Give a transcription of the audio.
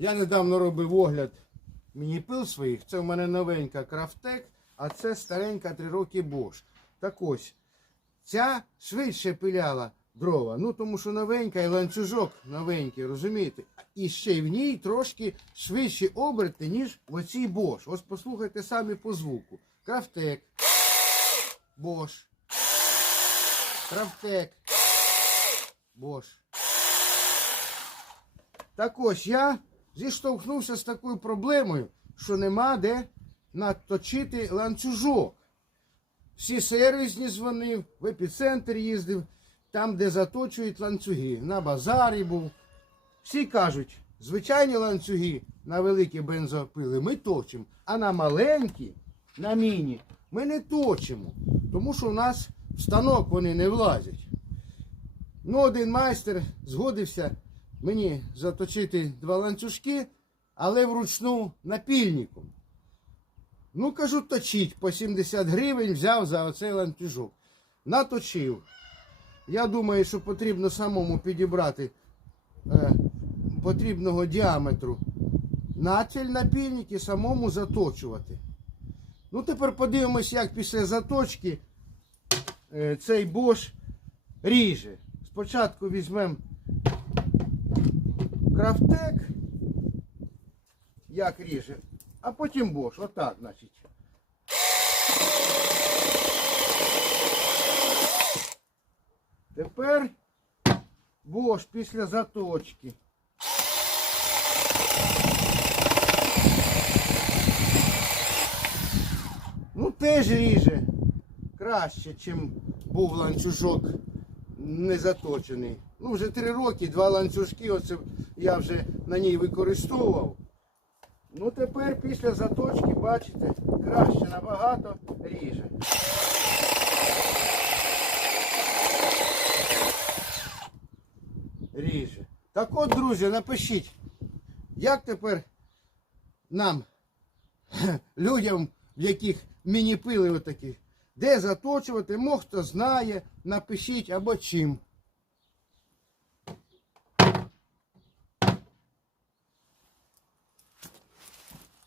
Я недавно робив огляд міні-пил своїх. Це в мене новенька Крафтек, а це старенька 3 роки Bosch. Так ось, ця швидше пиляла дрова. Ну тому що новенька і ланцюжок новенький, розумієте? І ще й в ній трошки швидші оберти, ніж в оцій Bosch. Ось послухайте самі по звуку. Крафтек, Bosch, Крафтек, Bosch. Так ось я зіштовхнувся з такою проблемою, що нема де наточити ланцюжок. Всі сервісні дзвонив, в епіцентр їздив, там, де заточують ланцюги. На базарі був. Всі кажуть, звичайні ланцюги на великі бензопили ми точимо, а на маленькі, на міні, ми не точимо. Тому що в нас в станок вони не влазять. Ну, один майстер згодився мені заточити два ланцюжки, але вручну напільником. Ну, кажу, точіть, по 70 гривень взяв за оцей ланцюжок. Наточив. Я думаю, що потрібно самому підібрати е, потрібного діаметру націль напільник і самому заточувати. Ну, тепер подивимось, як після заточки е, цей бош ріже. Спочатку візьмемо крафтек, як ріже, а потім бош. Отак, значить. Тепер бош після заточки. Ну, теж ріже краще, чим був ланцюжок не заточений. Ну, вже три роки, два ланцюжки, оце я вже на ній використовував. Ну, тепер після заточки, бачите, краще набагато ріже. Ріже. Так от, друзі, напишіть, як тепер нам, людям, в яких міні-пили отакі, де заточувати, мо хто знає, напишіть або чим.